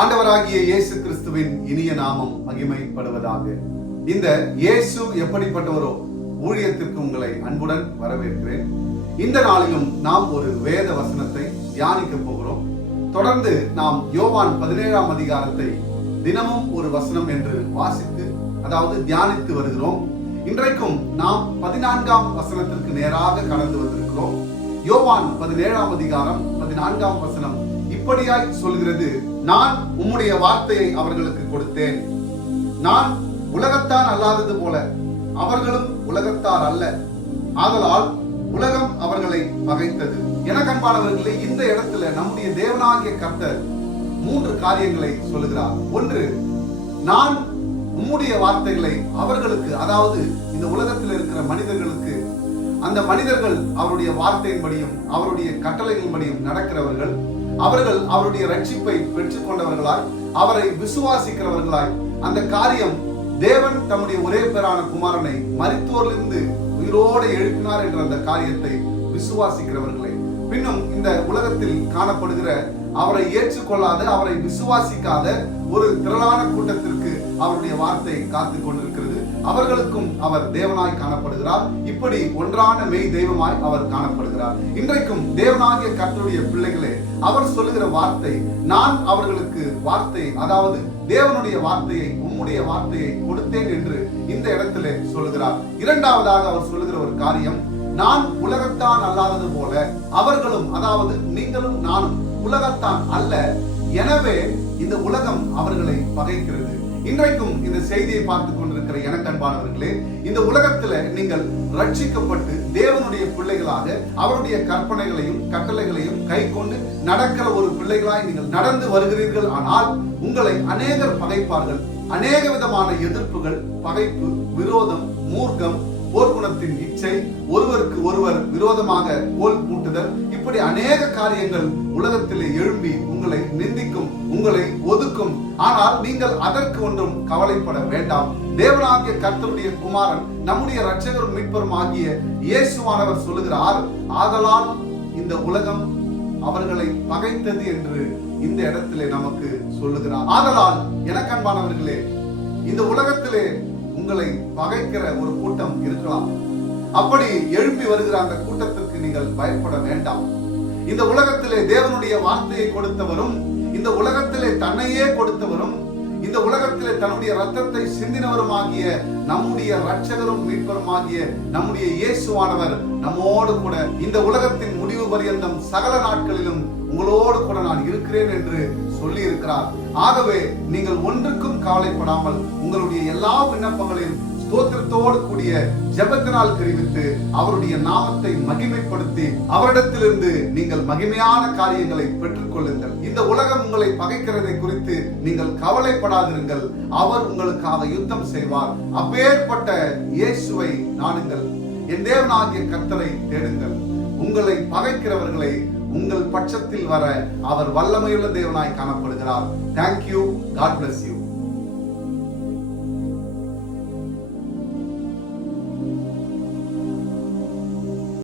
ஆண்டவராகிய இயேசு கிறிஸ்துவின் இனிய நாமம் மகிமைப்படுவதாக. இந்த இயேசு எப்படிப்பட்டவரோ ஊழியத்திற்கு உங்களை அன்புடன் வரவேற்கிறேன். இந்த நாளிலும் நாம் ஒரு வேத வசனத்தை தியானிக்க போகிறோம். தொடர்ந்து நாம் யோவான் 17ஆம் அதிகாரத்தை தினமும் ஒரு வசனம் என்று வாசித்து தியானித்து வருகிறோம். இன்றைக்கும் நாம் 14ஆம் வசனத்திற்கு நேராக கடந்து வந்திருக்கிறோம். யோவான் 17ஆம் அதிகாரம் 14ஆம் வசனம் இப்படியாய் சொல்கிறது: நான் உம்முடைய வார்த்தையை அவர்களுக்கு கொடுத்தேன். நான் உலகத்தார் அல்லாதது போல அவர்களும் உலகத்தார் அல்ல, ஆதலால் உலகம் அவர்களை பகைத்தது. எனக்கு அன்பானவர்களே, இந்த இடத்துல நம்முடைய தேவனாகிய கர்த்தர் 3 காரியங்களை சொல்லுகிறார். ஒன்று, நான் உம்முடைய வார்த்தைகளை அவர்களுக்கு, அதாவது இந்த உலகத்தில் இருக்கிற மனிதர்களுக்கு, அந்த மனிதர்கள் அவருடைய வார்த்தையின்படியும் அவருடைய கட்டளைகளின்படியும் நடக்கிறவர்கள், அவர்கள் அவருடைய ரட்சிப்பை பெற்றுக் கொண்டவர்களாய், அவரை விசுவாசிக்கிறவர்களாய், அந்த காரியம் தேவன் தம்முடைய ஒரே பேரான குமாரனை மரித்தோரிலிருந்து உயிரோடு எழுப்பினார் என்ற அந்த காரியத்தை விசுவாசிக்கிறவர்களே. பின்னும் இந்த உலகத்தில் காணப்படுகிற அவரை ஏற்றுக்கொள்ளாத, அவரை விசுவாசிக்காத ஒரு திரளான கூட்டத்திற்கு அவருடைய வார்த்தை காத்து கொண்டிருக்கிறது. அவர்களுக்கும் அவர் தேவனாய் காணப்படுகிறார். இப்படி ஒன்றான மெய் தெய்வமாய் அவர் காணப்படுகிறார். இன்றைக்கும் தேவனாகிய கர்த்தருடைய பிள்ளைகளே, அவர் சொல்லுகிற வார்த்தை, நான் அவர்களுக்கு வார்த்தை, அதாவது தேவனுடைய வார்த்தையை, உம்முடைய வார்த்தையை கொடுத்தேன் என்று இந்த இடத்திலே சொல்லுகிறார். இரண்டாவதாக அவர் சொல்லுகிற ஒரு காரியம், நான் உலகத்தான் அல்லாதது போல அவர்களும், அதாவது நீங்களும் நானும் உலகத்தான் அல்ல, எனவே இந்த உலகம் அவர்களை பகைக்கிறது. இன்றைக்கும் இந்த செய்தியை பார்த்துக் கொண்டிருக்கிற எனக்கு அன்பானவர்களே, இந்த உலகத்துல நீங்கள் ரட்சிக்கப்பட்டு தேவனுடைய பிள்ளைகளாக அவருடைய கற்பனைகளையும் கட்டளைகளையும் கை கொண்டு நடக்கிற ஒரு பிள்ளைகளாய் நீங்கள் நடந்து வருகிறீர்கள். ஆனால் உங்களை அநேகர் பகைப்பார்கள். அநேக விதமான எதிர்ப்புகள், பகைப்பு, விரோதம், மூர்க்கம், போர்க்குணத்தின் இச்சை, ஒருவருக்கு ஒருவர் விரோதமாக கோல் மூட்டுதல், இப்படி அநேக காரியங்கள் உலகத்திலே எழும்பி உங்களை நிந்திக்கும், உங்களை ஒதுக்கும். ஆனால் நீங்கள் அதற்கு ஒன்றும் கவலைப்பட வேண்டாம். தேவனாகிய கர்த்தருடைய குமாரன், நம்முடைய இரட்சகரும் மீட்பரும் ஆகிய இயேசுவானவர் சொல்லுகிறார், ஆதலால் இந்த உலகம் அவர்களை பகைத்தது என்று இந்த இடத்திலே நமக்கு சொல்லுகிறார். ஆதலால் எனக்கு அன்பானவர்களே, இந்த உலகத்திலே உங்களை பகைக்கிற ஒரு கூட்டம் இருக்கலாம். அப்படி எழுப்பி வருகிற அந்த கூட்டத்திற்கு நீங்கள் பயப்பட வேண்டாம். இந்த உலகத்திலே தேவனுடைய வார்த்தையை கொடுத்தவரும், இந்த உலகத்திலே தன்னையே கொடுத்தவரும், இந்த உலகத்திலே தன்னுடைய ரத்தத்தை சிந்தினவருமாகிய நம்முடைய இரட்சகரும் மீட்பரும் ஆகிய நம்முடைய இயேசுவானவர் நம்மோடு கூட இந்த உலகத்தின் முடிவு பரியந்தம் சகல நாட்களிலும் உங்களோடு கூட நான் இருக்கிறேன் என்று சொல்லி இருக்கிறார். ஆகவே நீங்கள் ஒன்றுக்கும் கவலைப்படாமல் உங்களுடைய எல்லா விண்ணப்பங்களையும் ஸ்தோத்திரத்தோடு கூடிய ஜெபத்தினால் தெரிவித்து அவருடைய நாமத்தை மகிமைப்படுத்தி அவரிடத்திலிருந்து நீங்கள் மகிமையான காரியங்களை பெற்றுக் கொள்ளுங்கள். இந்த உலகம் உங்களை பகைக்கிறதை குறித்து நீங்கள் கவலைப்படாதிருங்கள். அவர் உங்களுக்காக யுத்தம் செய்வார். அப்பேற்பட்ட இயேசுவை நாடுங்கள். என் தேவனாகிய கர்த்தரை தேடுங்கள். உங்களை பகைக்கிறவர்களை உங்கள் பட்சத்தில் வர அவர் வல்லமையுள்ள தேவனாய் காணப்படுகிறார். Thank you. God bless you.